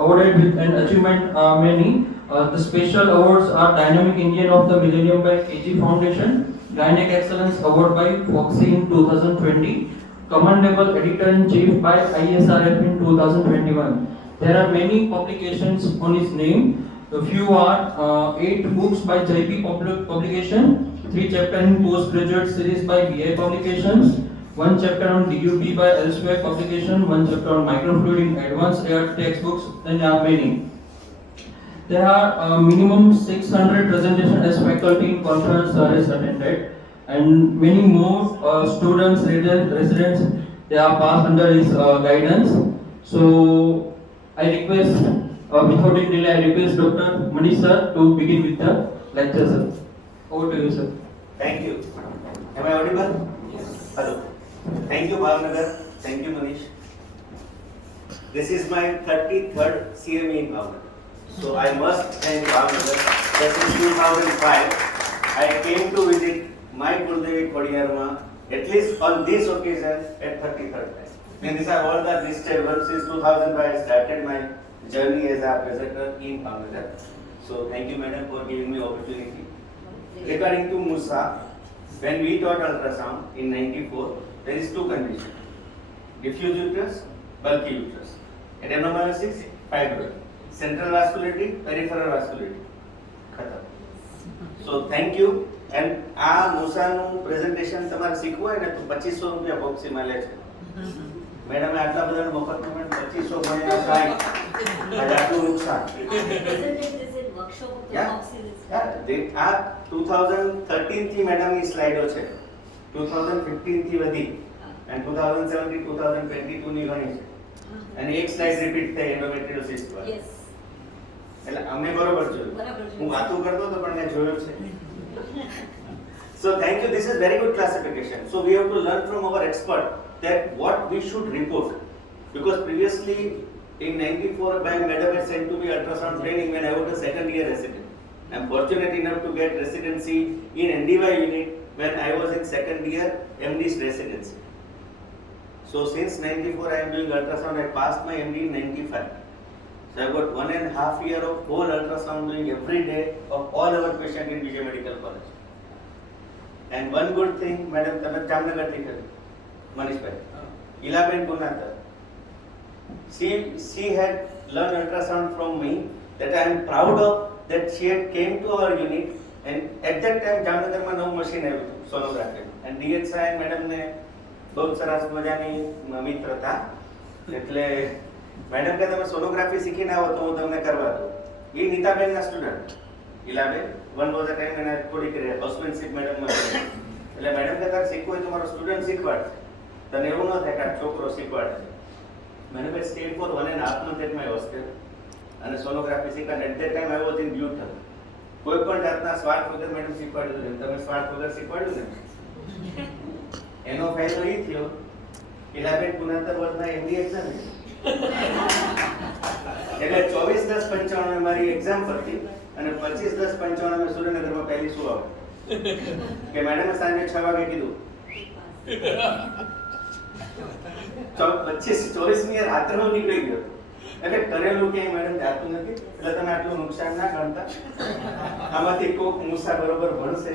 awarded with an achievement many. The special awards are Dynamic Indian of the Millennium by KG Foundation, Gynec Excellence Award by Foxy in 2020, Commendable Editor-in-Chief by ISRF in 2021. There are many publications on his name. A few are 8 books by JP Publication, 3 chapters in postgraduate series by BI Publications, 1 chapter on DUP by Elsewhere Publication, 1 chapter on microfluid in advanced air textbooks, and there are many. There are minimum 600 presentations as faculty in conference has attended, and many more students, residents, they are passed under his guidance. So I request, without any delay, I request Dr. Manish sir to begin with the lecture, sir. Over to you, sir. Thank you. Am I audible? Yes. Hello. Thank you, Bhavnagar. Thank you, Manish. This is my 33rd CME in Bhavnagar. So I must thank Bhavnagar that since 2005 I came to visit my Gurudevi Kodiyarma at least on this occasion at 33rd time. And these are all the listed ones. Since 2005 I started my journey as a presenter in Bhavnagar. So thank you, madam, for giving me opportunity. Regarding to Musa, when we taught ultrasound in 94, there is 2 conditions: diffuse uterus, bulky uterus, adenomyosis, fibroid, central vascularity, peripheral vascularity. Khatam. So thank you. And આ મુસાનું presentation તમારે શીખવું હોય ને તો 2500 રૂપિયા બોક્સીમાં લે છે. મેડમે આટલા બધાનું મફતમાં પણ 2500 ભણ્યા સાહેબ આટલું નુકસાન. આ 2013 થી મેડમની સ્લાઇડો છે, 2015 થી વધી અને 2017 2022 ની ઘણી છે અને એક સ્લાઇડ રિપીટ થઈ એન્ડોમેટ્રિયોસિસ પર. એટલે અમે બરોબર જોયું, હું વાતો કરતો હતો પણ મેં જોયું છે. So thank you. This is very good classification. So we have to learn from our expert that what we should report, because previously in 94 my madam had sent to me ultrasound training when I was a second year resident. I am fortunate enough to get residency in NDY unit when I was in second year MD's residency. So since 94 I am doing ultrasound. I passed my MD in 95. So I got 1.5 years of whole ultrasound doing every day of all our patients in Vijay Medical College. And one good thing, madam, તમે જામનગર થી કર્યું, મનીષભાઈ, ઇલાબેન ગુનાતર. She had learned ultrasound from me, that I am proud of, that she had came to our unit, and at that time જામનગરમાં નવું machine આવ્યું હતું sonography, and DH સાહેબ madam ને બહુ સરસ મજાની મિત્રતા. એટલે મેડમ કે તમે સોનોગ્રાફી શીખીને આવો તો હું તમને કરવા દઉં. એ નીતાબેનના student Ilaben, one was a time એને થોડીક હોસ્પિટલશિપ મેડમમાં. એટલે મેડમ કે તારે શીખવું હોય તો મારો સ્ટુડન્ટ શીખવાડશે, તને એવું ન થાય કે આ છોકરો શીખવાડે. મેડમ કે stay for 1.5 months at my hostel અને સોનોગ્રાફી શીખવાડે. At that time I was in Bhutan. કોઈ પણ જાતના સ્વાર્થ વગર મેડમ શીખવાડ્યું છે. તમે સ્વાર્થ વગર શીખવાડ્યું ને એનો ફાયદો એ થયો, ઇલાબેન ગુનાતર વોઝ માય MD એક્ઝામ. એટલે 24/10/95 મારી એક્ઝામ પરથી અને 25/10/95 મેં સુરેન્દ્રનગરમાં પહેલી શું આવે કે મેડમે સાંજે 6 વાગે કીધું 24મી રાત્રે હું નીકળી ગયો. એટલે કરેલું ક્યાંય મેડમ જાતું નથી. એટલે તમે આટલું નુકસાન ના ગણતા. આમાંથી કોક મુસા બરોબર ભણશે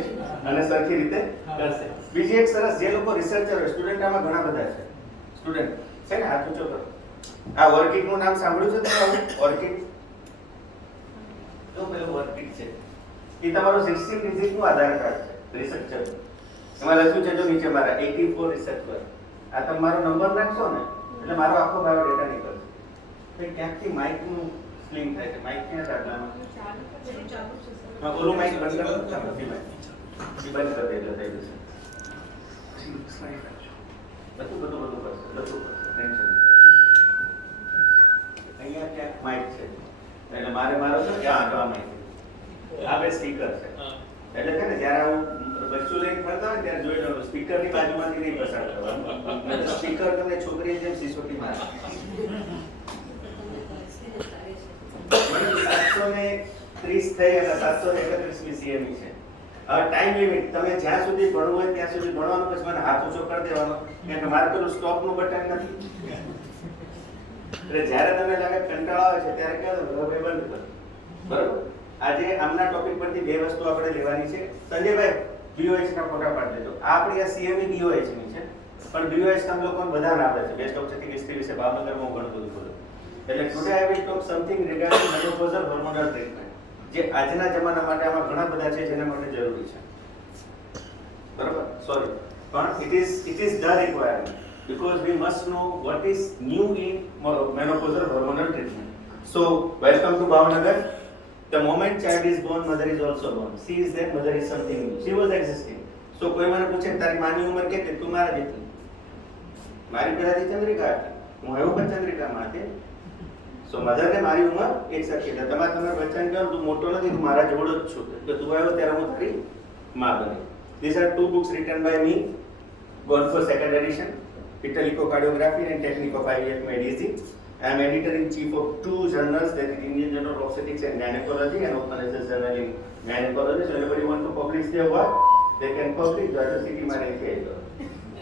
અને સરખી રીતે કરશે. બીજી એક સરસ, જે લોકો રિસર્ચર હોય, સ્ટુડન્ટ આમાં ઘણા બધા છે. સ્ટુડન્ટ છે ને, હાથ ઊંચો કરો. આ ઓર્કિડ નું નામ સાંભળ્યું છે તમે? ઓર્કિડ તો પેલું ઓર્કિડ છે એ તમારું 16 ડિજિટ નું આધાર કાર્ડ છે રિસર્ચર. એમાં લખ્યું છે જો નીચે મારા 84 રિસર્ચર. આ તમારો નંબર નાખશો ને એટલે મારો આખો બાયોડેટા નીકળશે. તો ક્યાંકથી માઇક નું સ્લિંગ થાય છે. માઇક ક્યાં ચાલવાનું? ઓલું માઇક બંધ કરો. બંધ કરી દેજો, થઈ જશે. બધું કરશે, ટેન્શન. અહીંયા ક્યાંક માઇક છે એટલે મારે મારો છે ક્યાં આગળ માઇક. આ બે સ્પીકર છે. એટલે છે ને જ્યારે હું બચ્ચું લઈને ફરતા હોય ત્યારે જોઈ લો, સ્પીકર ની બાજુમાંથી નહીં પસાર કરવાનું. સ્પીકર તમને છોકરી જેમ સિસોટી મારે. 730 થઈ અને 731મી CME છે. હવે ટાઈમ લિમિટ, તમે જ્યાં સુધી ભણવું હોય ત્યાં સુધી ભણવાનું, પછી મને હાથ ઊંચો કરી દેવાનો, કેમ કે મારે પેલું સ્ટોપ નું બટન નથી. એટલે જ્યારે તમને લાગે કંટાળો આવે છે ત્યારે કહો તો ભાઈ બંધ કરો. બરાબર? આજે આમના ટોપિક પરથી બે વસ્તુ આપણે લેવાની છે. સંજયભાઈ BOH ના ફોટા પાડી દેજો. આ આપણી આ CME BOH ની છે. પણ BOH તમે લોકોને બધાને આવડે છે. બેસ્ટ ઓબ્જેક્ટિવ હિસ્ટ્રી વિશે ભાવનગરમાં હું ઘણું બધું બોલું. એટલે today I will talk something regarding menopausal hormonal treatment. જે આજના જમાના માટે આમાં ઘણા બધા છે જેના માટે જરૂરી છે. બરાબર? સોરી. પણ it is the requirement because we must know what is new in menopausal hormonal treatment. So, welcome to Bhavnagar. The moment child is born, mother is also born. She is there, mother is something new. She was existing. So, કોઈ મને પૂછે તારી માની ઉંમર કેટલી? તું મારા જેટલી. મારી પહેલાથી ચંદ્રિકા હતી. હું આવ્યો પણ ચંદ્રિકામાં હતી. સો મધર ને મારી ઉંમર એક સરખી છે. તમારા બચ્ચાને કહો તું મોટો નથી, તું મારા જેવડો જ છું. તો તું આવ્યો ત્યારે હું તારી માં બની. These are two books written by me, gone for second edition, Fetal Echocardiography and Technique of IVF Made Easy. I am editor-in-chief of two journals, that is Indian Journal of Obstetrics and Gynecology and Open Access Journal in Gynecology. So anybody want to publish their work, they can publish. Joyce City માં રહેશે.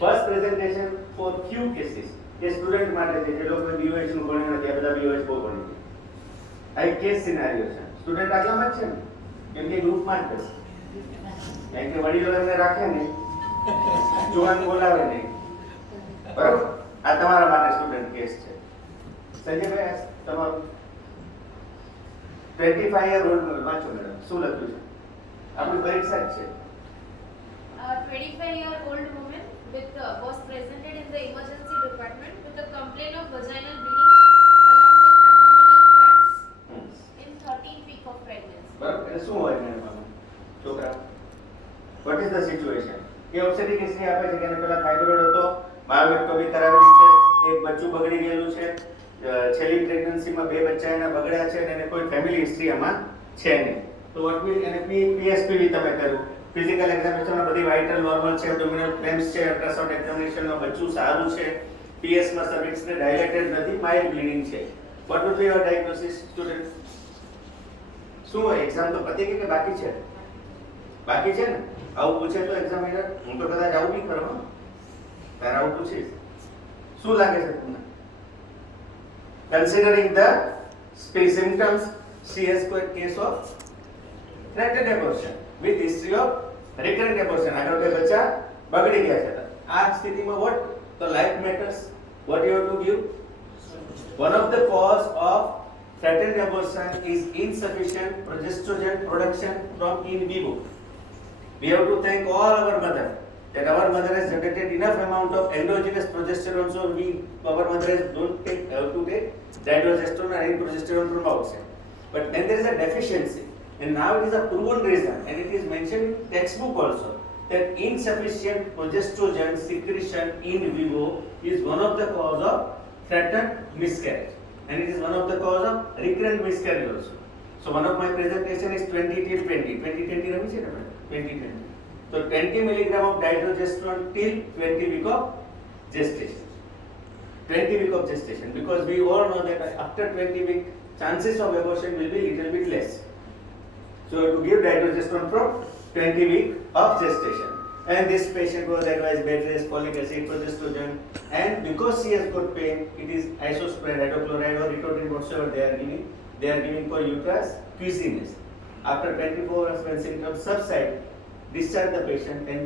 First presentation for few cases. જે student માટે છે જે લોકો BOH નું ભણ્યા નથી, આ બધા BOH બહુ ભણી છે. આ એક કેસ સિનારિયો છે. સ્ટુડન્ટ આટલામાં જ છે ને, કેમ કે ગ્રુપમાં જ છે. કેમ કે વડીલો એમને રાખે ને, જુવાન બોલાવે નહીં. બરાબર? આ તમારા માટે સ્ટુડન્ટ કેસ છે. સંજયભાઈ તમારું 25 year old વાંચો મેડમ, શું લખ્યું છે? આપણી પરીક્ષા જ છે. 25-year-old woman was presented in the emergency department with a complaint of vaginal bleeding along with abdominal cramps in 13th week of pregnancy. બરાબર? એટલે શું હોય મેડમ આમાં? છોકરા what is the situation? એ ઓબ્સ્ટેટિક હિસ્ટ્રી આપે છે કે એને પેલા ફાઇબ્રોઇડ હતો, માયોવેક્ટોમી કરાવેલી છે, એક બચ્ચું બગડી ગયેલું છે, છેલ્લી પ્રેગ્નન્સીમાં બે બચ્ચા એના બગડ્યા છે અને એને કોઈ ફેમિલી હિસ્ટ્રી આમાં છે નહીં. તો વોટ વિલ એને PSPV તમે કર્યું, ફિઝિકલ એક્ઝામિનેશનમાં બધી વાઇટલ નોર્મલ છે, એબ્ડોમિનલ ક્લેમ્પ્સ છે, અલ્ટ્રાસાઉન્ડ એક્ઝામિનેશનમાં બચ્ચું સારું છે, PS માં સર્વિક્સ ને ડાયલેટેડ નથી, માઇલ્ડ બ્લીડિંગ છે. What would be your diagnosis student? શું હોય? એક્ઝામ તો પતી ગઈ કે બાકી છે? બાકી છે ને? આવું પૂછે તો એક્ઝામિનર, હું તો કદાચ આવું બી કરવા તારે આવું પૂછીશ. શું લાગે છે તમને? Considering the symptoms, she has got case of threatened abortion with history of recurrent abortion. આગળ બે બચ્ચા બગડી ગયા છે. આ સ્થિતિમાં what? The life matters. What you have to give? One of the cause of threatened abortion is insufficient progesterone production from in vivo. We have to thank all our mother that our mother has generated enough amount of endogenous progesterone, so our mother has don't have to take dydrogesterone or any progesterone from outside. But when there is a deficiency, and now it is a proven reason, and it is mentioned in textbook also, that insufficient progesterone secretion in vivo is one of the cause of threatened miscarriage, and it is one of the cause of recurrent miscarriage also. So one of my presentation is 20 till 20. 20 રમી છે ને 20. So 20 milligram of dydrogesterone till 20 week of gestation. 20 week of gestation, because we all know that after 20 week chances of abortion will be little bit less. So to give dydrogesterone from 20 week of gestation. And this patient was advised bed rest, folic acid, progesterone, and because she has got pain, it is isospread, hydrochloride or ritodin whatsoever they are giving for uterus queasiness. After 24 hours when symptoms subside, discharge the patient and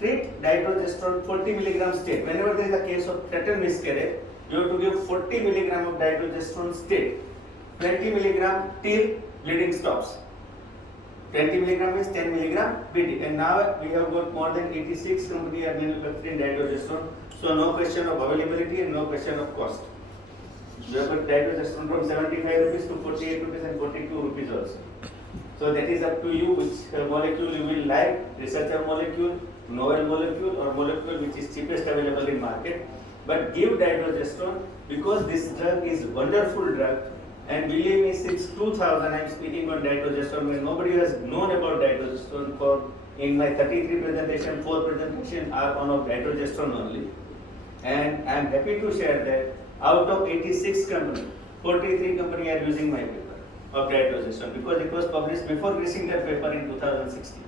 treat dydrogesterone 40 milligram state. Whenever there is a case of threatened miscarriage, you have to give 40 milligram of dydrogesterone state, 20 milligram till bleeding stops. 20 milligram is 10 milligram BD, and now we have got more than 86 companies are manufacturing dydrogesterone, so no question of availability and no question of cost. We have got dydrogesterone from 75 rupees to 48 rupees and 42 rupees also. So that is up to you which molecule you will like, researcher molecule, novel molecule or molecule which is cheapest available in market. But give dydrogesterone because this drug is wonderful drug, and believe me, since 2000 I am speaking on dydrogesterone when nobody has known about dydrogesterone. For in my 33 presentation, 4 presentations are on of dydrogesterone only, and I am happy to share that out of 86 companies, 43 companies are using my paper of dydrogesterone because it was published before releasing that paper in 2016.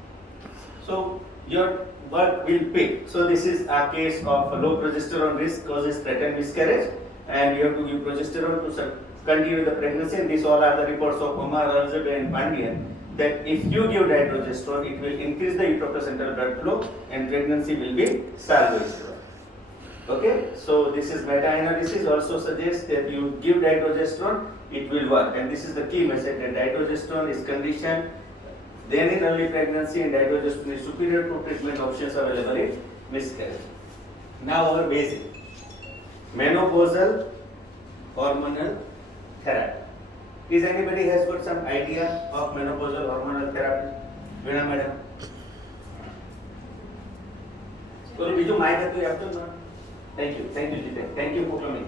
So your work will pay. So this is a case of low progesterone risk causes threatened miscarriage, and you have to give progesterone to continue the pregnancy. And these all are the reports of Omar, Alzabe and Pandian, that if you give dydrogesterone, it will increase the uteroplacental blood flow and pregnancy will be salvaged. Okay, so this is meta-analysis also suggests that you give dydrogesterone, it will work. And this is the key message, that dydrogesterone is conditioned then in early pregnancy, and dydrogesterone is superior to treatment options available in miscarriage. Now our basic menopausal hormonal therapy. Is anybody has got some idea of menopausal hormonal therapy? Veena madam. બોલો બીજું માહિતી હતું એ આપજો ને. Thank you Jiten, thank you for coming.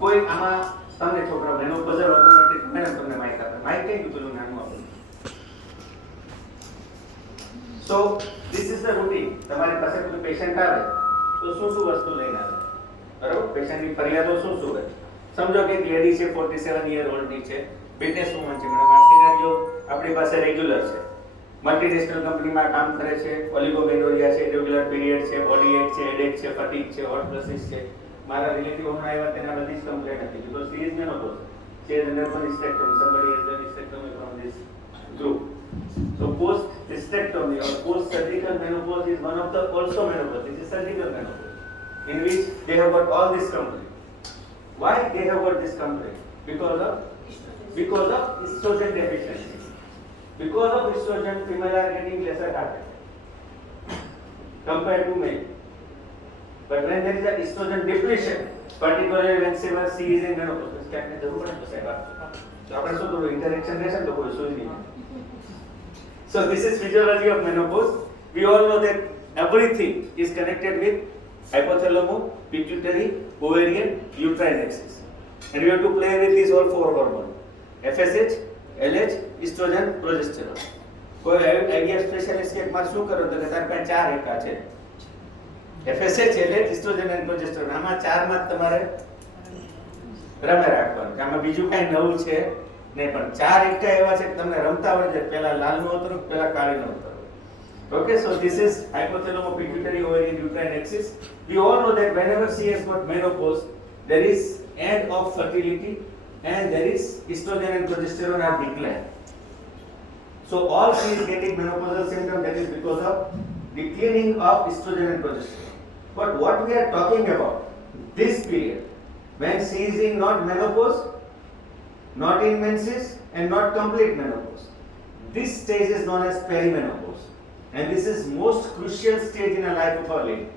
કોઈ આમાં તમને છોકરા menopausal hormonal treatment મેડમ તમને માહિતી આપે. માહિતી કઈ ગયું પેલું નાનું આપો. So this is the routine. તમારી પાસે કોઈ પેશન્ટ આવે તો શું વસ્તુ લઈને આવે? બરાબર, પેશન્ટની ફરિયાદો શું હોય? સમજો કે એક લેડી છે 47 યર ઓલ્ડ ની છે, બિઝનેસ વુમન છે મેડમ. આ સિનારિયો આપણી પાસે રેગ્યુલર છે. મલ્ટીનેશનલ કંપનીમાં કામ કરે છે, ઓલિગોમેનોરિયા છે, ઇરેગ્યુલર પીરિયડ છે, બોડી એચ છે, હેડેક છે, ફટીગ છે, હોટ ફ્લશિસ છે. મારા રિલેટિવ હમણાં આવ્યા તેના બધી જ કમ્પ્લેન હતી because she is menopause. She has undergone hysterectomy. Somebody has done hysterectomy from this group. So post hysterectomy or post surgical menopause is one of the also menopause. This is surgical menopause, in which they have got all this complaint. Why they have got this complaint? Because of estrogen deficiency. Because of estrogen, female are getting lesser heart attack compared to male. But when there is a estrogen depletion, particularly when she is in menopause, क्या आपने जरूर पढ़ा तो साहब तो आपने सो तो interaction रहता तो कोई सोच नहीं. So this is physiology of menopause. We all know that everything is connected with hypothalamus, pituitary, ovarian, uterine axis, and we have to play with these all four hormones: FSH, LH, estrogen, progesterone. કોઈ IVF specialist કે માં શું કરો તો કે તાર પાસે ચાર એકા છે, FSH, LH, estrogen and progesterone. આમાં ચાર માં તમારે રમે રાખવાનું કે આમાં બીજું કાંઈ નવું છે નહીં, પણ ચાર એકા એવા છે કે તમને રમતા આવડે. પહેલા લાલનું ઉતરો, પહેલા કાળીનું ઉતરો. Okay, so this is hypothalamus, pituitary, ovarian, uterine axis. We all know that whenever she has got menopause, there is end of fertility and there is estrogen and progesterone are declined. So all she is getting menopausal symptom, that is because of declining of estrogen and progesterone. But what we are talking about, this period when she is in not menopause, not in menses and not complete menopause, this stage is known as perimenopause, and this is most crucial stage in the life of a lady.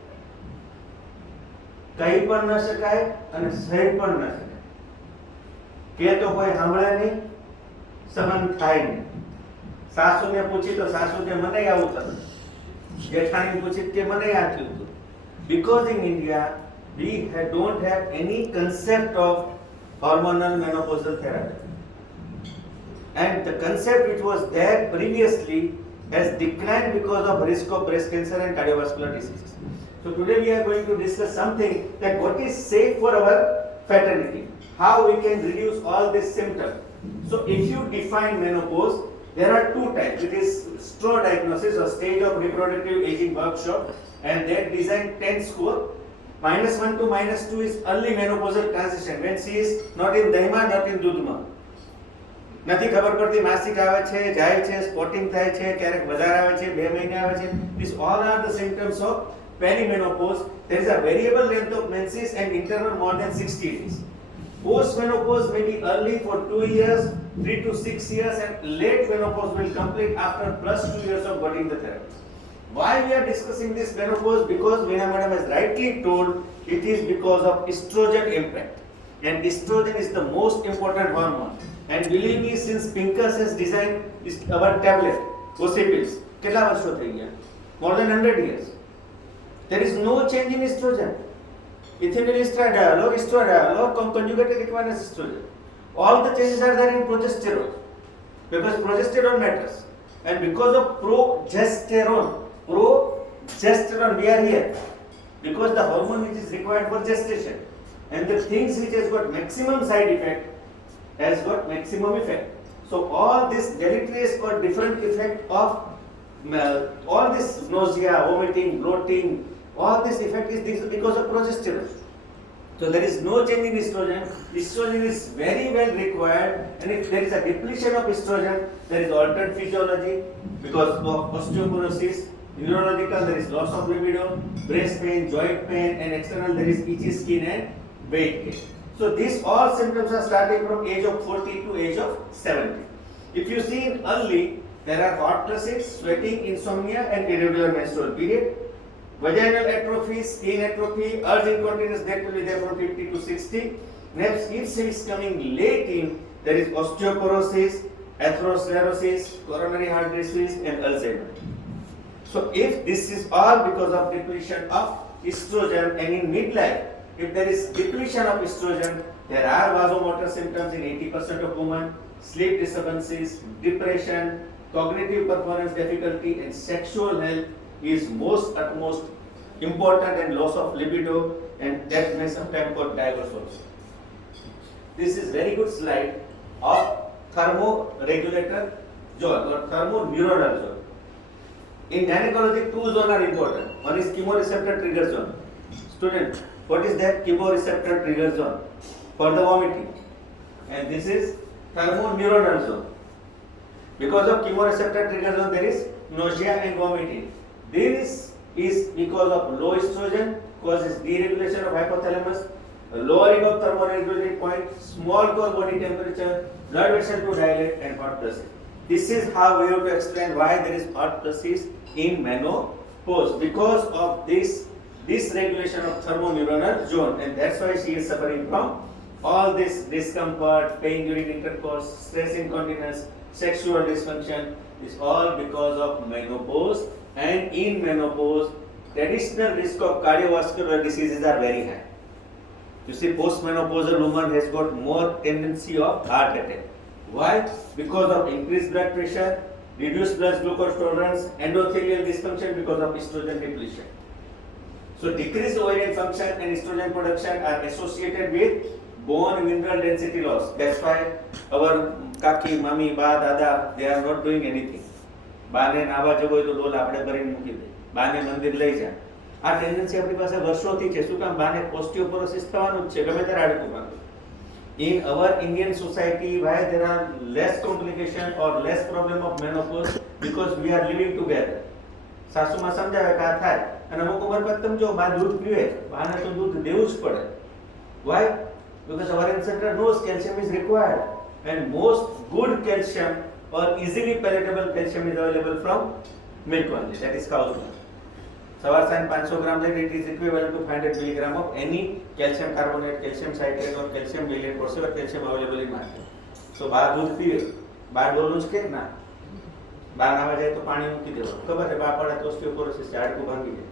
કઈ પણ ન શકાય અને સહી પણ ન શકાય. કે તો કોઈ સાંભળે નહીં, સહન થાય નહીં. સાસુને પૂછી તો સાસુ કે મને આવું થતું, જેઠાણી પૂછી કે મને આ થયું હતું. Because in India we don't have any concept of hormonal menopausal therapy, and the concept which was there previously has declined because of risk of breast cancer and cardiovascular diseases. So today we are going to discuss something that what is safe for our fertility, how we can reduce all these symptoms. So if you define menopause, there are two types. It is STRO diagnosis or stage of reproductive aging workshop, and that design 10 score. -1 to -2 is early menopausal transition, when she is not in દહીંમાં, not in દૂધમાં. નથી ખબર પડતી, માસિક આવે છે, જાય છે, spotting થાય છે, ક્યારેક વધારે આવે છે, 2 મહિને આવે છે. These all are the symptoms of perimenopause. There is a variable length of menses and interval more than 60 days. Post-menopause may be early for 2 years, 3 to 6 years, and late menopause will complete after plus 2 years of getting the therapy. Why we are discussing this menopause? Because Veena madam has rightly told, it is because of estrogen impact. And estrogen is the most important hormone. And believe me, since Pincus has designed our tablet, Ocipils, કેટલા વર્ષો થઈ ગયા? More than 100 years. There is no change in estrogen. Ethinyl estradiol or estradiol or conjugated equinase estrogen. All the changes are there in progesterone, because progesterone matters. And because of progesterone, we are here because the hormone which is required for gestation, and the things which has got maximum side effect has got maximum effect. So all this deleterious or different effect of all this nausea, vomiting, bloating, All this effect is because of progesterone. So there is no change in estrogen. Estrogen is very well required, and if there is a depletion of estrogen, there is altered physiology because of osteoporosis, neurological, there is loss of libido, breast pain, joint pain, and external there is itchy skin and weight gain. So these all symptoms are starting from age of 40 to age of 70. If you see in early, there are hot flushes, sweating, insomnia, and irregular menstrual period. Vaginal atrophy, skin atrophy, urge incontinence, that will be there from 50 to 60. Next, if it is coming late in, there is osteoporosis, atherosclerosis, coronary heart disease, and Alzheimer. So if this is all because of depletion of estrogen, and in midlife, if there is depletion of estrogen, there are vasomotor symptoms in 80% of women, sleep disturbances, depression, cognitive performance difficulty, and sexual health is utmost important, and loss of libido, and that may sometimes cause divorce also. This is very good slide of thermoregulator zone or thermoneuronal zone. In gynecology, two zones are important. One is chemoreceptor trigger zone. Student, what is that chemoreceptor trigger zone? For the vomiting. And this is thermoneuronal zone. Because of chemoreceptor trigger zone, there is nausea and vomiting. This is because of low estrogen, causes deregulation of hypothalamus, lowering of thermoregulatory point, small core body temperature, blood vessel to dilate, and hot flushes. This is how we have to explain why there is hot flushes in menopause, because of this dysregulation of thermoneuronal zone, and that's why she is suffering from all this discomfort, pain during intercourse, stress incontinence, sexual dysfunction. Is all because of menopause. And in menopause, the additional risk of cardiovascular diseases are very high. You see, postmenopausal woman has got more tendency of heart attack. Why? Because of increased blood pressure, reduced blood glucose tolerance, endothelial dysfunction because of estrogen depletion. So decreased ovarian function and estrogen production are associated with bone mineral density loss. That's why our kaki, mami, ba, dada, they are not doing anything. બાને નાવા જવો હોય તો ડોલ આપણે ભરીને મૂકી દે, બાને મંદિર લઈ જાય. આ ટેન્ડન્સી આપણી પાસે વર્ષોથી છે. શું કામ? બાને ઓસ્ટિયોપોરોસિસ થવાનું જ છે, ગમે ત્યારે હાડકું ભાંગે. In our Indian society, why there are less complication or less problem of menopause? Because we are living together. સાસુમાં સમજાવે કે આ થાય, અને અમુક ઉંમર પર તમે જો બા દૂધ પીવે, બાને તો દૂધ દેવું જ પડે. Why? Because our ancestor knows calcium is required, and most good calcium or easily palatable calcium is available from milk only, that is cow's milk. Savar sign 500 gram that it is equivalent to 500 milligram of any calcium carbonate, calcium citrate or calcium valent whatever calcium available in market. So બા દૂધ પીવે, બા ડોલું જ કે ના, બા નાવા જાય તો પાણી મૂકી દેવું. ખબર છે, બા પડે તો ઓસ્ટિયોપોરોસિસ હાડકું ભાંગી જાય.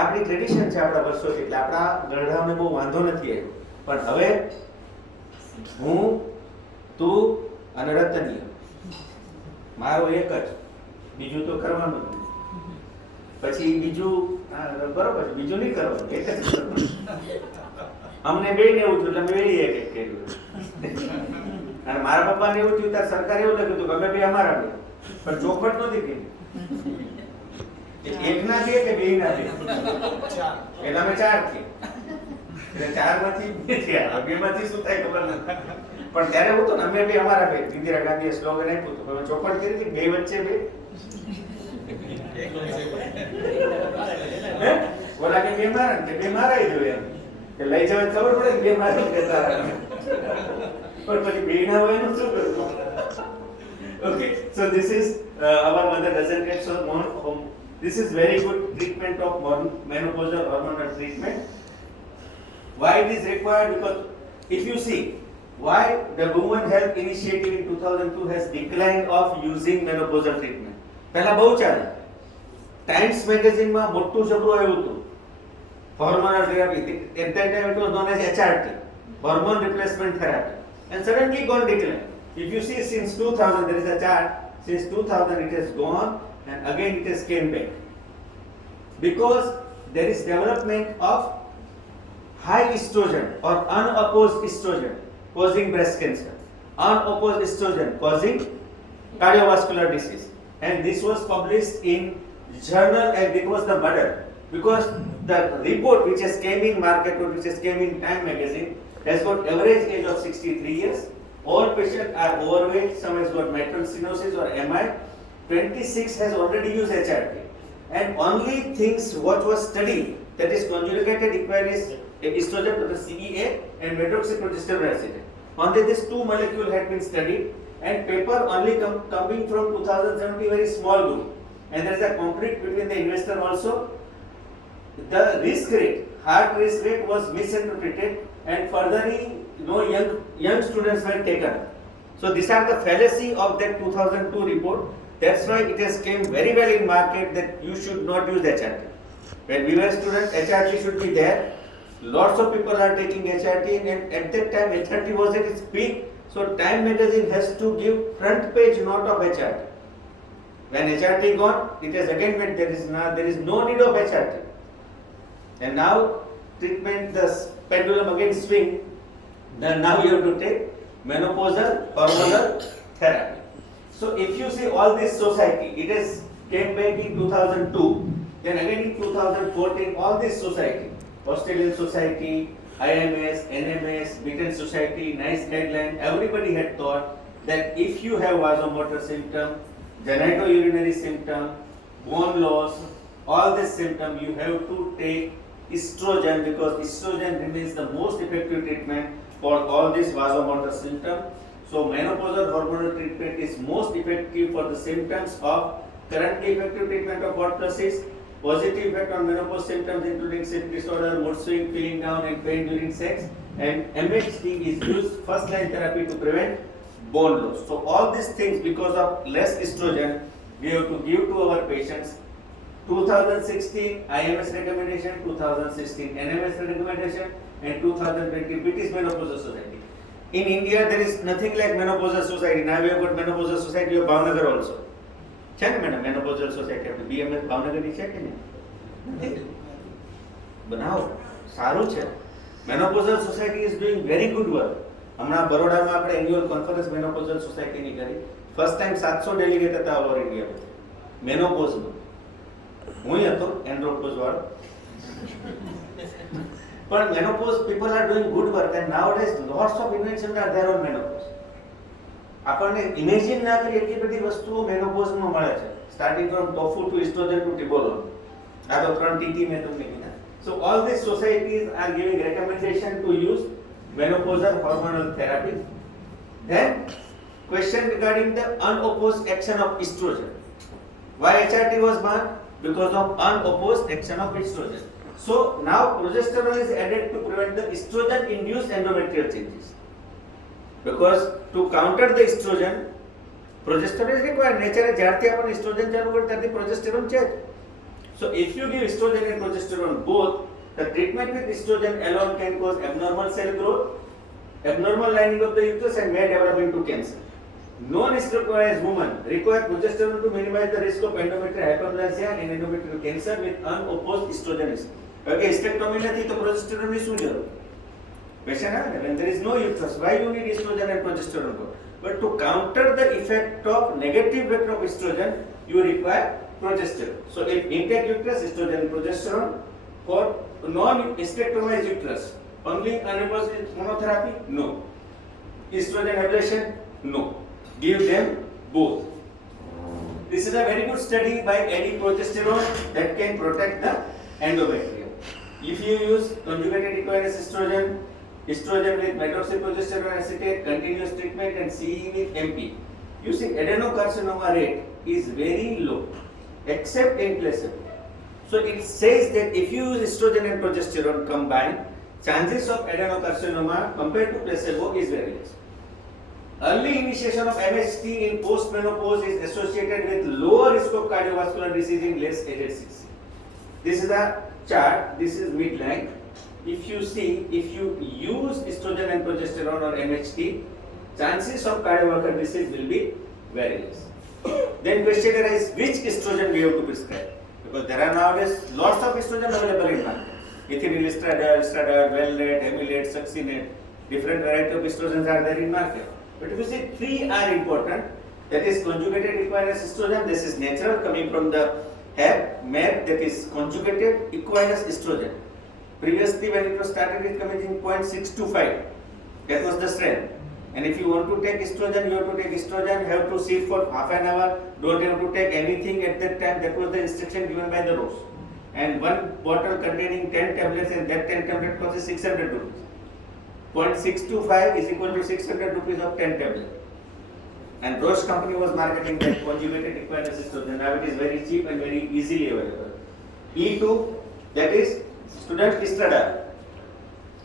આપણી ટ્રેડિશન છે આપણા વર્ષોથી, એટલે આપણા ગરડાઓને બહુ વાંધો નથી આવ્યો. પણ હવે હું, તું અને રતનીય મારો એક જ, બીજું તો કરવાનું જ નહીં. પછી બીજું બરોબર છે, બીજું નહીં કરવાનું, એક જ કરવાનું. અમને બેયને એવું થયું એટલે મેં એક એક કર્યું. અને મારા પપ્પાને એવું થયું ત્યારે સરકારે એવું લખ્યું હતું કે અમે બે અમારા બે, પણ ચોખવટ નહોતી કરી. એકના બે કે બેયના બે? એટલે અમે ચાર થી, એટલે ચારમાંથી બે થયા. બેમાંથી શું થાય ખબર નથી. પણ ત્યારે એવું તો ને, અમે બે અમારા બે. ઇન્દિરા ગાંધીએ સ્લોગન આપ્યું હતું, અમે ચોખવટ કરી હતી બે વચ્ચે બે. ઓલા કે બે મારા ને બે મારા જોઈએ એમ કે લઈ જવા ખબર પડે કે બે મારા દેતા. પણ પછી બે ના હોય એનું શું કરવું? Okay, so this is our mother doesn't get so more. This is very good treatment of menopausal hormonal treatment. Why it is required? Because if you see why the Women Health Initiative in 2002 has declined of using menopausal treatment. પહેલા બહુ ચાલે. Times મેગેઝિનમાં મોટું જબરું આવ્યું હતું hormonal therapy. At that time it was known as HRT, hormone replacement therapy, and suddenly gone decline. If you see since 2000, there is a chart. Since 2000 it has gone and again it has came back because there is development of high estrogen or unopposed estrogen causing breast cancer, unopposed estrogen causing cardiovascular disease, and this was published in journal and it was the murder. Because the report which has came in market or which has came in Time magazine has got average age of 63 years. All patients are overweight, some has got mitral stenosis or MI. 26 has already used HRT. And only things what was studied, that is conjugated equines estrogen to the CEA and medroxyprogesterone acetate. Only these two molecules had been studied, and paper only coming from 2070, very small group. And there is a conflict between the investor also. The risk rate, heart risk rate was misinterpreted, and furtherly no young students were taken. So these are the fallacy of that 2002 report. That's why it has came very well in market that you should not use HRT. When we were students, HRT should be there. Lots of people are taking HRT, and at that time HRT was at its peak. So Time magazine has to give front page note of HRT. When HRT gone, it has again meant there is no need of HRT. And now treatment, the pendulum again swing. Then now you have to take menopausal hormonal therapy. So if you see all this society, it has came back in 2002, then again in 2014, all this society, Australian Society, IMS, NMS, Britain Society, NICE guideline, everybody had thought that if you have vasomotor symptom, genitourinary symptom, bone loss, all these symptoms, you have to take estrogen, because estrogen remains the most effective treatment for all these vasomotor symptoms. So menopausal hormonal treatment is most effective for the symptoms of currently effective treatment of what causes positive effect on menopause symptoms including sleep disorder, mood swing, feeling down and pain during sex, and MHT is used first line therapy to prevent bone loss. So all these things, because of less estrogen, we have to give to our patients. 2016 IMS recommendation, 2016 NMS recommendation, and 2020 British Menopausal Society. In India, there is nothing like Menopausal Society. Now we have got Menopausal Society of Bhavnagar also. છે ને madam menopausal society આપણે BMS ભાવનગરની છે કે નહીં? બનાવો, સારું છે. Menopausal society is doing very good work. હમણાં બરોડામાં આપણે એન્યુઅલ કોન્ફરન્સ મેનોપોઝલ સોસાયટીની કરી. ફર્સ્ટ ટાઈમ 700 ડેલિગેટ હતા ઓલ ઓવર ઇન્ડિયામાં મેનોપોઝમાં. હું હતો એન્ડ્રોપોઝ વાળો. પણ menopause people are doing good work, and nowadays lots of invention are there on menopause. આપણને ઇમેજિન ના કરી એટલી બધી વસ્તુઓ મેનોપોઝમાં મળે છે, starting from tofu to oestrogen to tibolone. આ તો 3 ટીટી મેં તમને કીધા. So all this societies are giving recommendation to use menopausal hormonal therapy. Then question regarding the unopposed action of estrogen. Why HRT was banned? Because of unopposed action of estrogen. So now progesterone is added to prevent the estrogen induced endometrial changes. Because to counter the estrogen, progesterone is required. Nature is jarti upon estrogen ચાલુ કરે ત્યારથી progesterone છે. So if you give estrogen and progesterone both, the treatment with estrogen alone can cause abnormal cell growth, abnormal lining of the uterus, and may develop into cancer. Non-estrogenized women require progesterone to minimize the risk of endometrial hyperplasia and endometrial cancer with unopposed estrogenism. Okay, hysterectomy નથી તો progesterone ની શું જરૂર? Patient આવે ને, when there is no uterus, why you need estrogen and progesterone? But to counter the effect of negative effect of estrogen, you require progesterone. So if intact uterus, estrogen and progesterone. For non-hysterectomized uterus, only unopposed monotherapy? No. Estrogen ablation? No. Give them both. This is a very good study by adding progesterone that can protect the endometrium. If you use conjugated equinase estrogen, estrogen with medroxyprogesterone acetate, continuous treatment, and CE with MP, you see adenocarcinoma rate is very low, except in placebo. So it says that if you use estrogen and progesterone combined, chances of adenocarcinoma compared to placebo is very less. Early initiation of MHT in postmenopause is associated with lower risk of cardiovascular disease in less aged 60. This is a chart, this is midline. If you see, if you use estrogen and progesterone or MHT, chances of cardiovascular disease will be very less. Then question arises, which estrogen we have to prescribe? Because there are nowadays lots of estrogen available in market. Ethinyl estradiol, estradiol, Velnet, Hemilate, Succinate, different variety of estrogens are there in market. But if you see, 3 are important. That is conjugated equinase estrogen. This is natural, coming from the have made, that is conjugated equinus estrogen. Previously when it was started it coming in 0.625, that was the strength. And if you want to take estrogen, you have to take estrogen, have to sit for half an hour, don't have to take anything at that time. That was the instruction given by the Roche. And one bottle containing 10 tablets, and that 10 tablets costs 600 rupees. 0.625 is equal to 600 rupees of 10 tablets. And Roche company was marketing that conjugated equinus estrogen. Now it is very cheap and very easily available. E2, that is student estradiol,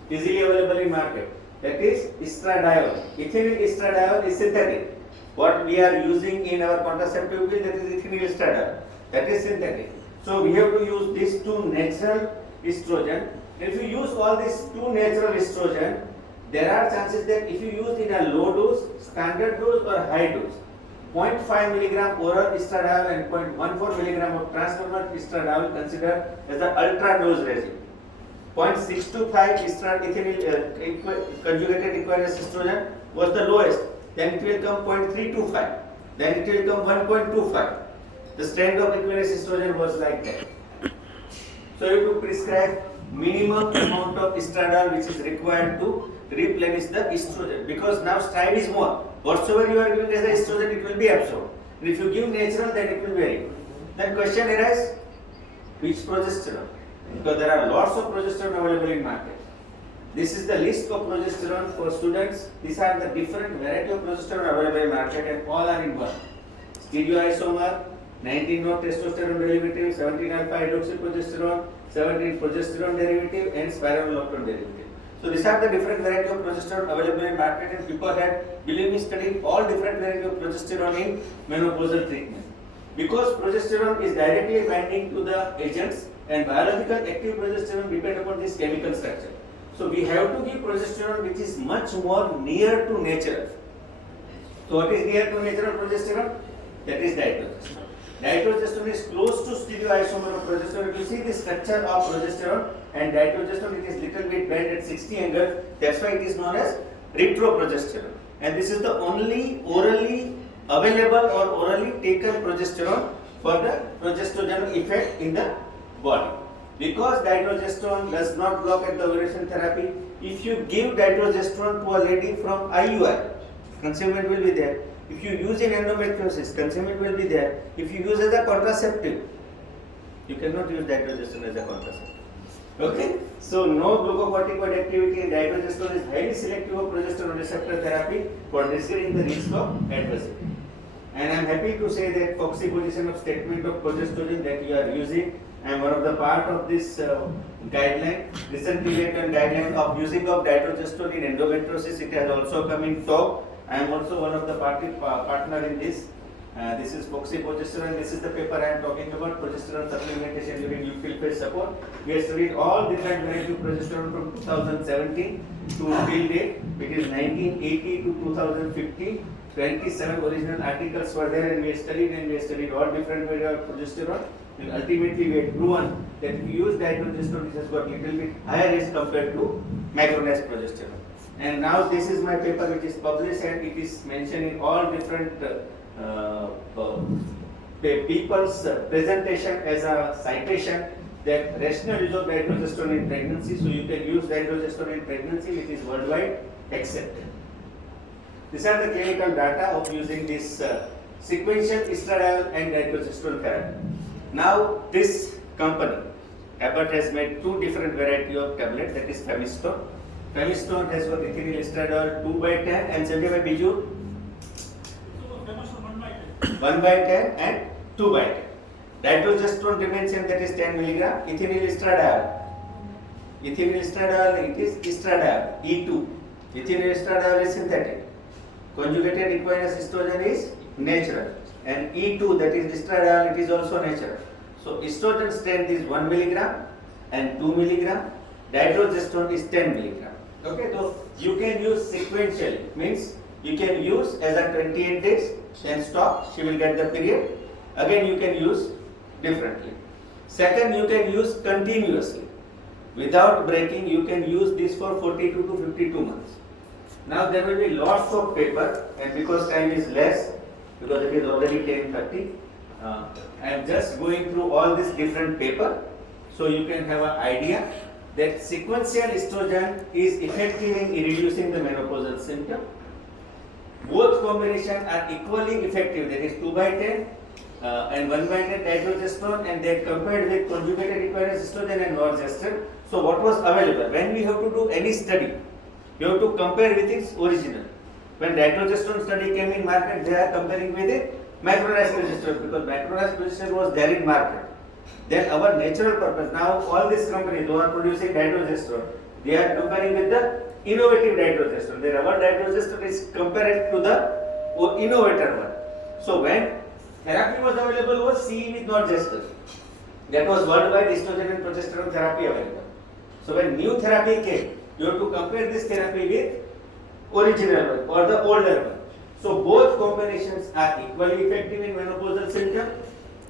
easily available in market. That is estradiol. Ethinyl estradiol is synthetic. What we are using in our contraceptive pill, that is ethinyl estradiol. That is synthetic. So we have to use these two natural estrogen. If you use all these two natural estrogen, there are chances that if you use in a low dose, standard dose or high dose, 0.5 milligram oral estradiol and 0.14 milligram of transdermal estradiol considered as the ultra dose regime. 0.625 conjugated equinus estrogen was the lowest. Then it will come 0.325. Then it will come 1.25. The strength of equinus estrogen was like that. So you have to prescribe minimum amount of estradiol which is required to replenish the estrogen, because now stride is more. Whatsoever you are giving as the estrogen, it will be absorbed. And if you give natural, then it will vary. Then question arises, which progesterone? Because there are lots of progesterone available in market. This is the list of progesterone for students. These are the different variety of progesterone available in market, and all are in one. Stereoisomer, 19-node testosterone derivative, 17-alpha hydroxyprogesterone, 17 progesterone derivative, and spironolactone derivative. So these are the different variety of progesterone available in market, and people had, believe me, studied all different variety of progesterone in menopausal treatment. Because progesterone is directly binding to the agents, and biological active progesterone depend upon this chemical structure. So we have to give progesterone which is much more near to natural. So what is near to natural progesterone? That is dihydrogesterone. Dihydrogesterone is close to stereoisomer of progesterone. You see the structure of progesterone, and dihydrogesterone, it is little bit bent at 60 angle. That's why it is known as retroprogesterone. And this is the only orally available or orally taken progesterone for the progestogenous effect in the body. Because dihydrogesterone does not block at the ovulation therapy, if you give dihydrogesterone to a lady from IUI, conceivement will be there. If you use in endometriosis, conceivment will be there. If you use as a contraceptive, you cannot use dihydrogesterone as a contraceptive. Okay? So no glucocorticoid activity in dihydrogesterone is highly selective of progesterone receptor therapy for decreasing the risk of adverse effect. And I am happy to say that FOXY position of statement of progesterone that you are using, I am one of the part of this guideline, recently written guideline of using of dihydrogesterone in endometriosis. It has also come in talk. I am also one of the partner in this. This is FOXY progesterone. This is the paper I am talking about, progesterone supplementation during luteal phase support. We have studied all different varieties of progesterone from 2017 to till date. It is 1980 to 2015. 27 original articles were there, and we have studied all different varieties of progesterone. And ultimately we had proven that if you use dihydrogesterone, it has got little bit higher risk compared to macronized progesterone. And now this is my paper which is published, and it is mentioned in all different people's presentation as a citation that rational use of dihydrogesterone in pregnancy. So you can use dihydrogesterone in pregnancy, which is worldwide accepted. These are the clinical data of using this sequential estradiol and dihydrogesterone therapy. Now this company, Abbott, has made two different variety of tablet, that is Femistone. Femistone has got ethinyl estradiol 2/10 and Sanjay bhai Biju 1/10 and 2/10. Dihydrogesterone remains same, that is 10 milligram. Ethinyl estradiol. Ethinyl estradiol, it is estradiol E2. Ethinyl estradiol is synthetic. Conjugated equinus estrogen is natural, and E2, that is estradiol, it is also natural. So estrogen strength is 1 milligram and 2 milligram. Dihydrogesterone is 10 milligram. Okay, so you can use sequentially, means you can use as a 28 days, then stop, she will get the period. Again you can use differently. Second, you can use continuously. Without breaking, you can use this for 42 to 52 months. Now there will be lots of paper, and because time is less, because it is already 10:30, I am just going through all this different paper, so you can have an idea that sequential estrogen is effective in reducing the menopausal symptom. Both combinations are equally effective, that is 2 by 10 and 1 by 10 dydrogesterone, and they are compared with conjugated equinase estrogen and norgestrone. So what was available? When we have to do any study, you have to compare with its original. When dydrogesterone study came in market, they are comparing with it macrolide progesterone, because macrolide progesterone was there in market. Then our natural purpose, now all these companies who are producing dydrogesterone, they are comparing with the innovative dydrogesterone. Their our dydrogesterone is compared to the innovator one. So when therapy was available was CE with norgestrone. That was worldwide estrogen and progesterone therapy available. So when new therapy came, you have to compare this therapy with original one or the older one. So both combinations are equally effective in menopausal symptom.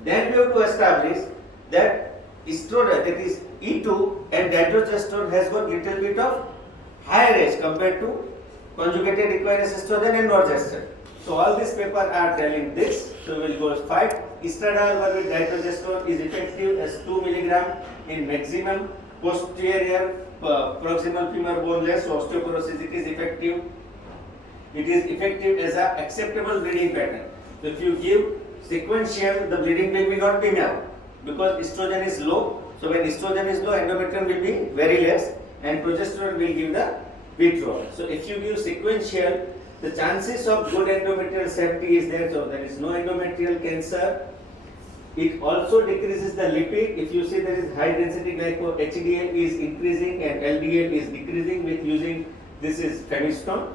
Then we have to establish that estrogen, that is E2 and dydrogesterone, has got little bit of higher age compared to conjugated equinase estrogen and norgestrone. So all these papers are telling this. So we will go 5. Estradiol with dydrogesterone is effective as 2 mg in maximum posterior proximal femur bone less osteoporosis. It is effective. It is effective as an acceptable bleeding pattern. So if you give sequential, the bleeding will not be now because estrogen is low. So when estrogen is low, endometrium will be very less, and progesterone will give the withdrawal. So if you give sequential, the chances of good endometrial safety is there. So there is no endometrial cancer. It also decreases the lipid. If you see there is high density glyco, HDL is increasing and LDL is decreasing with using this is phenystrone.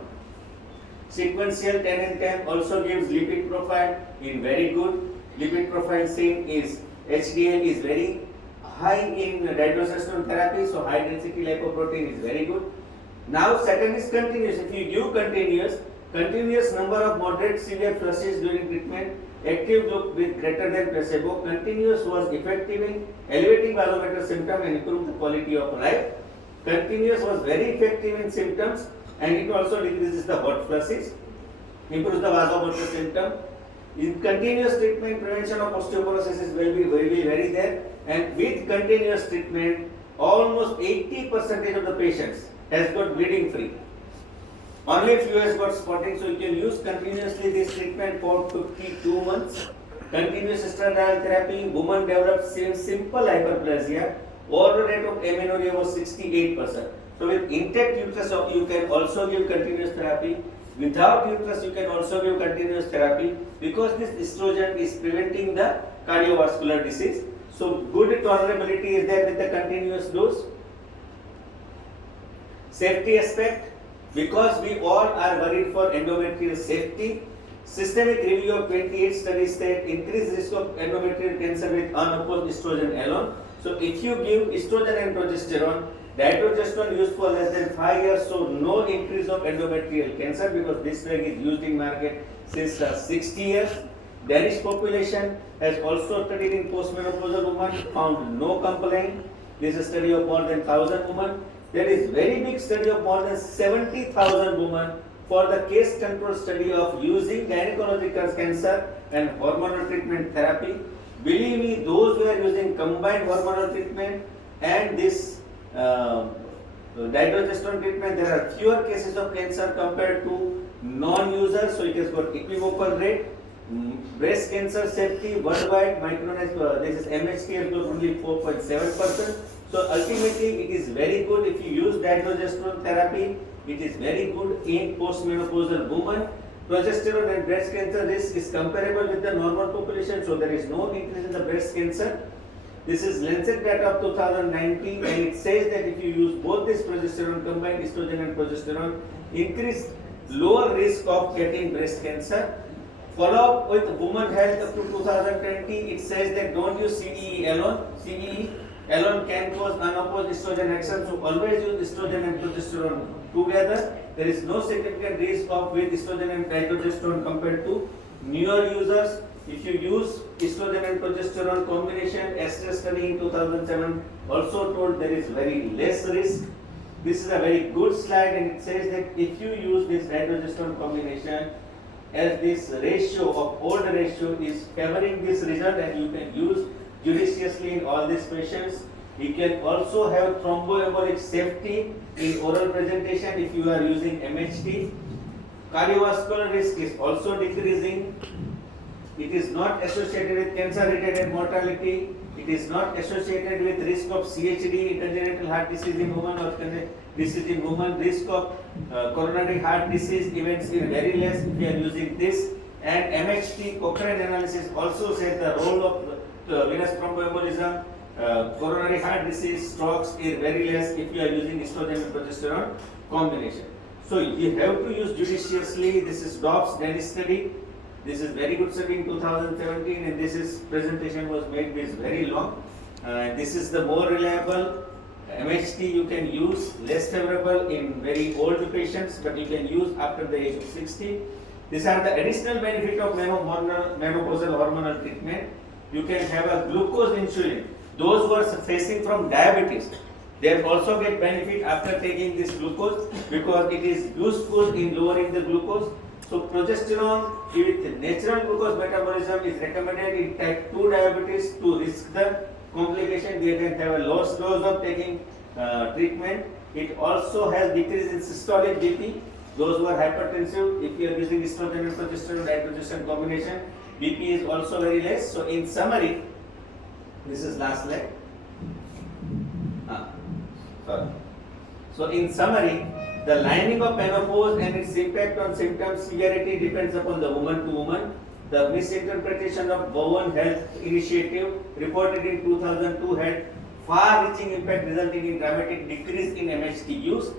Sequential 10 and 10 also gives lipid profile in very good. Lipid profile seen is HDL is very high in dydrogesterone therapy, so high density lipoprotein is very good. Now second is continuous. If you give continuous number of moderate severe flushes during treatment, active group with greater than placebo, continuous was effective in elevating barometer symptom and improve the quality of life. Continuous was very effective in symptoms, and it also decreases the hot flushes, improves the vasomotor symptom. In continuous treatment, prevention of osteoporosis will be very there, and with continuous treatment, almost 80% of the patients has got bleeding free. Only few has got spotting, so you can use continuously this treatment for 52 months. Continuous estradiol therapy, woman develops simple hyperplasia. Overall rate of amenorrhea was 68%. So with intact uterus, you can also give continuous therapy. Without uterus, you can also give continuous therapy because this estrogen is preventing the cardiovascular disease. So good tolerability is there with the continuous dose. Safety aspect, because we all are worried for endometrial safety, systemic review of 28 studies said increased risk of endometrial cancer with unopposed estrogen alone. So if you give estrogen and progesterone, dydrogesterone used for less than 5 years, so no increase of endometrial cancer because this drug is used in market since 60 years. Danish population has also studied in postmenopausal women, found no complaint. This is a study of more than 1,000 women. There is very big study of more than 70,000 women for the case control study of using gynecological cancer and hormonal treatment therapy. Believe me, those who are using combined hormonal treatment and this dydrogesterone treatment, there are fewer cases of cancer compared to non-users. So it has got equivocal rate. Breast cancer safety worldwide, this is MHT has got only 4.7%. So ultimately, it is very good if you use dydrogesterone therapy. It is very good in postmenopausal women. Progesterone and breast cancer risk is comparable with the normal population, so there is no increase in the breast cancer. This is Lancet data of 2019, and it says that if you use both this progesterone, combined estrogen and progesterone, increase lower risk of getting breast cancer. Follow up with women health up to 2020, it says that don't use CEE alone. CEE alone can cause unopposed estrogen action, so always use estrogen and progesterone together. There is no significant risk of with estrogen and dydrogesterone compared to newer users. If you use estrogen and progesterone combination, Esther study in 2007 also told there is very less risk. This is a very good slide, and it says that if you use this dydrogesterone combination, as this ratio of old ratio is favoring this result, and you can use judiciously in all these patients. We can also have thromboembolic safety in oral presentation if you are using MHT. Cardiovascular risk is also decreasing. It is not associated with cancer-related mortality. It is not associated with risk of CHD, intergenital heart disease in women or disease in women. Risk of coronary heart disease events is very less if you are using this. And MHT Cochrane analysis also said the role of venous thromboembolism, coronary heart disease, strokes is very less if you are using estrogen and progesterone combination. So you have to use judiciously. This is Dobbs Dennis study. This is very good study in 2017, and this is presentation was made with very long. This is the more reliable. MHT you can use, less favorable in very old patients, but you can use after the age of 60. These are the additional benefit of menopausal hormonal treatment. You can have a glucose insulin. Those who are facing from diabetes, they also get benefit after taking this glucose because it is useful in lowering the glucose. So progesterone with natural glucose metabolism is recommended in type 2 diabetes to risk the complication. They can have a low dose of taking treatment. It also has decrease in systolic BP. Those who are hypertensive, if you are using estrogen and progesterone dihydrogesterone combination, BP is also very less. So in summary, this is last slide. Sorry. So in summary, the lining of menopause and its impact on symptom severity depends upon the woman to woman. The misinterpretation of Bowen Health Initiative reported in 2002 had far-reaching impact resulting in dramatic decrease in MHT use.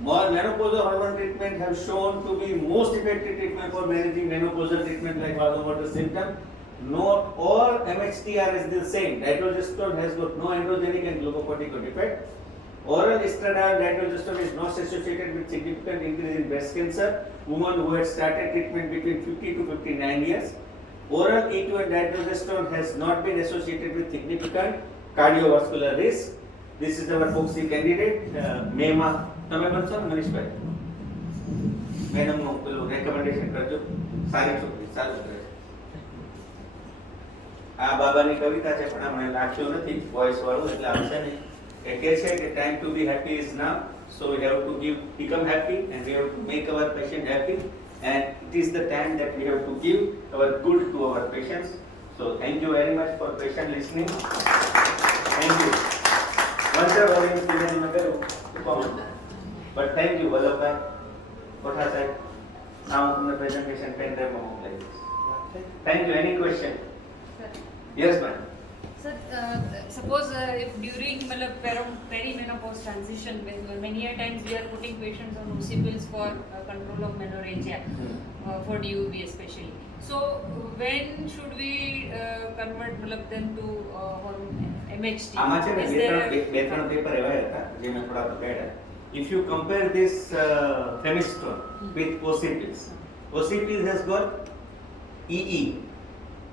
More menopausal hormone treatment have shown to be most effective treatment for managing menopausal treatment like vasomotor symptom. Not all MHT are the same. Dydrogesterone has got no androgenic and glucocorticoid effect. Oral estradiol dydrogesterone is not associated with significant increase in breast cancer. Women who had started treatment between 50 to 59 years. Oral E2 and dydrogesterone has not been associated with significant cardiovascular risk. This is our FOXY candidate, MEMA. તમે બનશો ને મનીષભાઈ મેડમનું પેલું recommendation કરજો સારી છોકરી સારું કરે આ બાબાની કવિતા છે પણ મને લાગ્યો નથી વોઇસ વાળું એટલે આવશે નહીં એ કહે છે કે time to be happy is now, so we have to become happy and we have to make our patient happy, and it is the time that we have to give our good to our patients. So thank you very much for patient listening. Thank you. Once a audience is in the but thank you, Vallabhbhai. What has said? Now from the presentation pen drive like this. Thank you. Any question? Sir. Yes, ma'am. Sir, suppose if during perimenopause transition, many a times we are putting patients on OC pills for control of menorrhagia, for DUB especially. So when should we convert them to MHT? આમાં છે ને Is બે there ત્રણ paper એવા હતા જે મેં થોડા પકડ્યા. If you compare this Femistone with OC pills has got EE,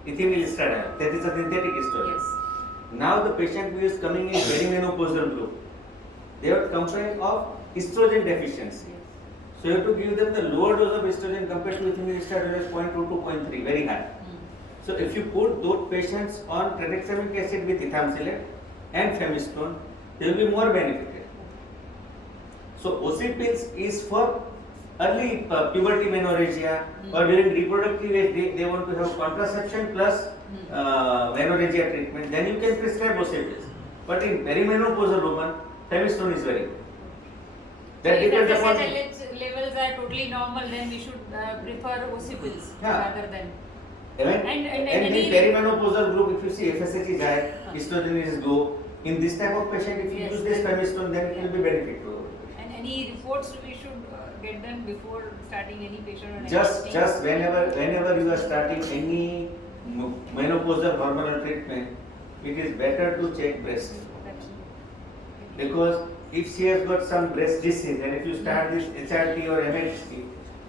ethinyl estradiol. That is a synthetic estrogen. Yes. Now the patient who is coming in perimenopausal group, they are complaint of estrogen deficiency. So you have to give them the lower dose of estrogen compared to ethinyl estradiol is 0.2 to 0.3, very high. So if you put those patients on tranexamic acid with ethamsylate and Femistone, they will be more benefited. So OC pills is for early puberty menorrhagia or during reproductive age they want to have contraception plus menorrhagia treatment, then you can prescribe OC pills. But in perimenopausal woman, Femistone is very good. That if depends upon FSH levels are totally normal, then we should prefer OC pills rather than. And in perimenopausal group, if you see FSH is high, estrogen is low, in this type of patient, if you Yes. use this Femistone, then it will be beneficial. And any reports we should get them before starting any patient on Just whenever you are starting any menopausal hormonal treatment, it is better to check breast. Because if she has got some breast disease and if you start this HRT or MHT,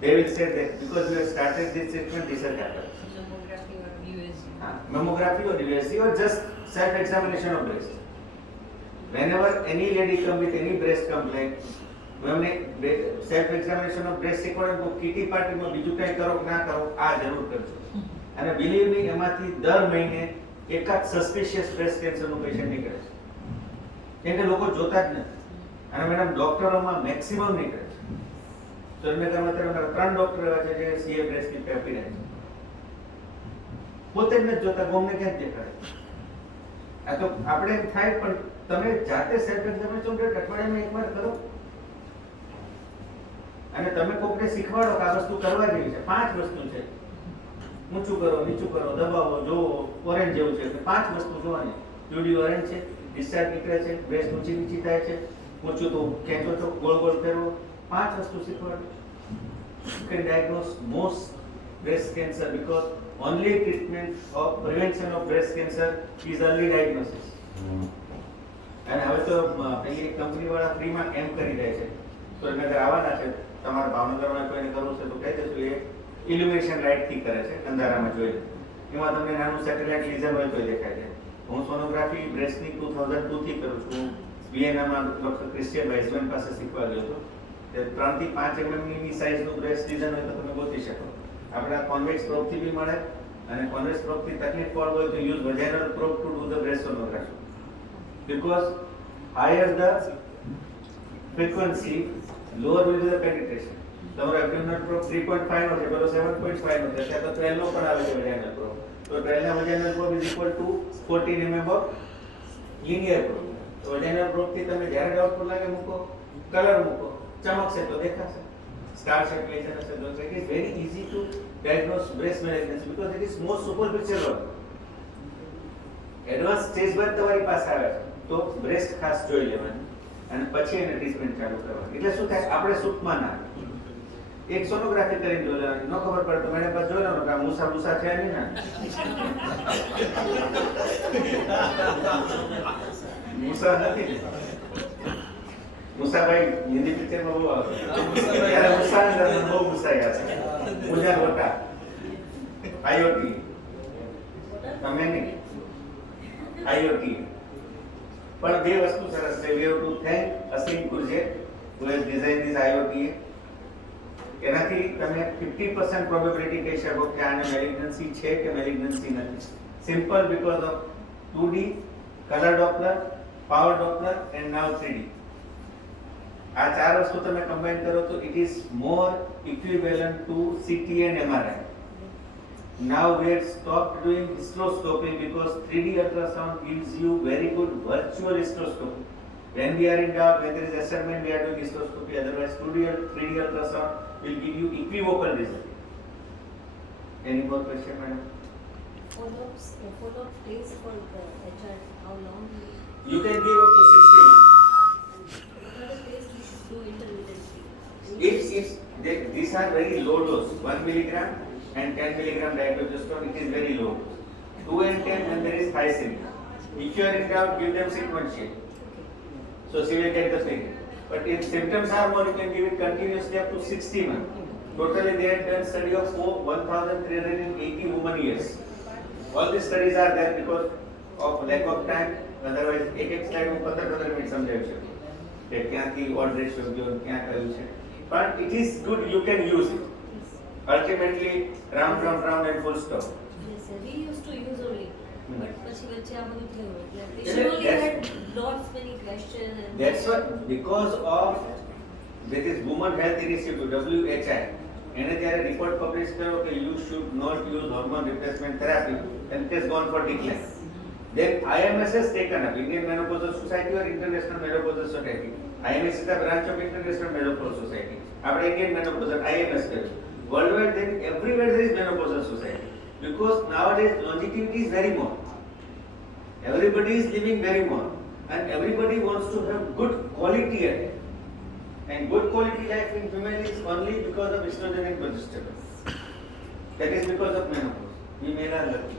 they will say that because you have started this treatment, this has happened. Mammography or USG. Mammography or USG or just self-examination of breast. Whenever any lady comes with any breast complaint, હું એમને self examination of breast શીખવાડે તો kitty પાર્ટીમાં બીજું કંઈ કરો કે ના કરો આ જરૂર કરજો. અને બિલીવ મી એમાંથી દર મહિને એકાદ સસ્પિશિયસ બ્રેસ્ટ કેન્સરનું પેશન્ટ નીકળે છે. કેમ કે લોકો જોતા જ નથી. અને મેડમ ડોક્ટરોમાં મેક્સિમમ નીકળે છે. સુરેન્દ્રનગરમાં અત્યારે 3 ડોક્ટર એવા છે જે સીએ બ્રેસ્ટની થેરાપી રહે છે. પોતે જ નથી જોતા, ગોમને ક્યાં દેખાડે. આ તો આપણે એમ થાય, પણ તમે જાતે સેલ્ફ એક્ઝામિનેશન અઠવાડિયામાં એકવાર કરો અને તમે કોકને શીખવાડો કે આ વસ્તુ કરવા જેવી છે. 5 વસ્તુ છે. ઊંચું કરો, નીચું કરો, દબાવો, જોવો, ઓરેન્જ જેવું છે. 5 વસ્તુ જોવાની. યુડી ઓરેન્જ છે, ડિસ્ચાર્જ નીકળે છે, બ્રેસ્ટ ઊંચી નીચી થાય છે, ઊંચું તો ખેંચો છો, ગોળ ગોળ ફેરવો. 5 વસ્તુ શીખવાડો. You can diagnose most breast cancer because only treatment of prevention of breast cancer is early diagnosis. અને હવે તો પેલી એક કંપની વાળા ફ્રીમાં કેમ્પ કરી રહ્યા છે. સુરેન્દ્રનગર આવવાના છે. તમારા ભાવનગરમાં કોઈને કરવું છે તો કહી દેજો. એ ઇલ્યુમિનેશન લાઇટ થી કરે છે, અંધારામાં જોઈ. એમાં તમને નાનું સેટેલાઇટ લેઝર હોય તો દેખાય છે. હું સોનોગ્રાફી બ્રેસ્ટની 2002 થી કરું છું. વિયેનામાં ડોક્ટર ક્રિસ્ટિયન વાઇઝમેન પાસે શીખવા ગયો હતો. 3 થી 5 mm ની સાઇઝનું બ્રેસ્ટ ડિઝાઇન હોય તો તમે ગોતી શકો. આપણા કોન્વેક્સ પ્રોબથી બી મળે, અને કોન્વેક્સ પ્રોબથી તકલીફ પડે હોય તો use vaginal probe to do the breast sonography. Because higher the frequency, lower will be the penetration. તમારો એબ્ડોમિનલ પ્રોબ 3.5 નો છે, પેલો 7.5 નો છે. ત્યાં તો 12 નો પણ આવે છે વેજાઇનલ પ્રોબ. તો 12 ના vaginal probe is equal to 14 mm of linear probe. તો વેજાઇનલ પ્રોબ થી તમે જ્યારે ડાઉટફુલ લાગે મૂકો, કલર મૂકો, ચમકશે તો દેખાશે. સ્ટાર શેપ લેશન હશે તો it is very easy to diagnose breast malignancy because it is most superficial one. Advance stage પર તમારી પાસે આવે છે તો બ્રેસ્ટ ખાસ જોઈ લેવાની અને પછી એને ટ્રીટમેન્ટ ચાલુ કરવાની. એટલે શું થાય, આપણે સૂટમાં ના એક સોનોગ્રાફી કરીને જોઈ લેવાની. ન ખબર પડે તો મેડમ પાસે જોઈ લેવાનું કે આ મૂસા છે નહીં ને. મૂસા નથી ને. મુસાભાઈ હિન્દી પિક્ચરમાં બહુ આવે. ત્યારે મુસાની અંદર બહુ મુસાયા છે. મુજા લોટા આઈઓટી તમે નહીં આઈઓટી. પણ બે વસ્તુ સરસ છે. વી હેવ ટુ થેન્ક અસીમ Gurjar who has designed this IoT. એનાથી તમે 50% પ્રોબેબિલિટી કહી શકો કે આને મેલિગ્નન્સી છે કે મેલિગ્નન્સી નથી. Simple because of 2D colour Doppler, power Doppler and now 3D. આ 4 વસ્તુ તમે કમ્બાઈન કરો તો it is more equivalent two CT and MRI. Now we have stopped doing hysteroscopy because 3D ultrasound gives you very good virtual hysteroscopy. When we are in doubt, when there is assignment, we are doing hysteroscopy. Otherwise, 3D ultrasound will give you equivocal result. Any more question, madam? Follow-up days for the HR, how long? You can give up to 60 months. What are the days we should do intermittently? These are very low dose, 1 milligram and 10 milligram dydrogesterone. It is very low. 2 and 10 when there is high symptom. If you are in doubt, give them sequential. So she will get the thing. But if symptoms are more, you can give it continuously up to 60 months. Totally they have done study of 1,380 woman years. All these studies are there because of lack of time. Otherwise, એક slide હું 15 minute સમજાવી શકું કે ક્યાંથી odd ratio ગયો, ક્યાં કયું છે. But it is good, you can use it. Ultimately, round and full stop. Yes, sir. We used to use only. But પછી વચ્ચે આ બધું થયું એટલે we એટલે only that's- had lots many questions and That's what, because of this Women Health Initiative, WHI, એને જ્યારે report publish કર્યો કે you should not use hormone replacement therapy and it has gone for decline. Then IMS has taken up, Indian Menopausal Society or International Menopausal Society. IMS is the branch of International Menopausal Society. આપણે Indian Menopausal IMS કર્યું. Worldwide, then everywhere there is Menopausal Society. Because nowadays longevity is very more. Everybody is living very more. And everybody wants to have good quality life. And good quality life in women is only because of estrogen and progesterone. That is because of menopause. We men are lucky.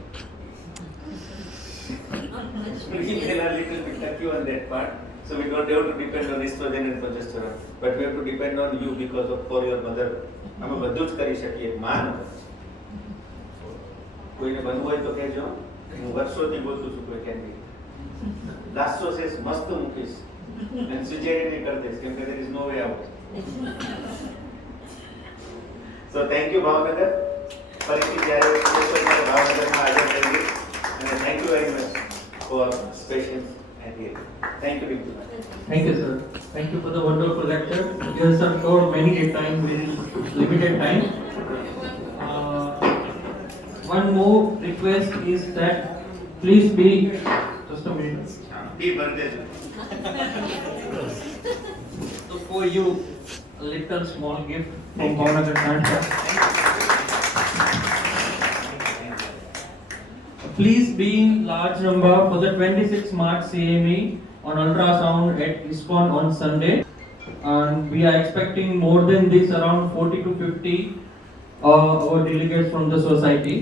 not much. We men are little bit lucky on that part. So we don't have to depend on estrogen and progesterone. But we have to depend on you because of for your mother. અમે બધું જ કરી શકીએ, માં ન કરી. કોઈને બનવું હોય તો કહેજો. હું વર્ષોથી ગોતું છું કોઈ કેન્ડિડેટ. લાસ્ટોસિસ મસ્ત મૂકીશ અને સિઝેરિયન કરી દઈશ કેમ કે there is no way out. So thank you Bhavnagar. ફરીથી જ્યારે સ્પેશિયલ મારે ભાવનગરમાં હાજર કરી અને thank you very much for patience and hearing. Thank you બિલકુલ. Thank you, sir. Thank you for the wonderful lecture. You have sir covered many a time within limited time. One more request is that please be just a minute. બી બંદેજ. So for you, a little small gift from Bhavnagar Science. Please be in large number for the 26 March CME on ultrasound at ISKCON on Sunday. And we are expecting more than this, around 40 to 50 our delegates from the society.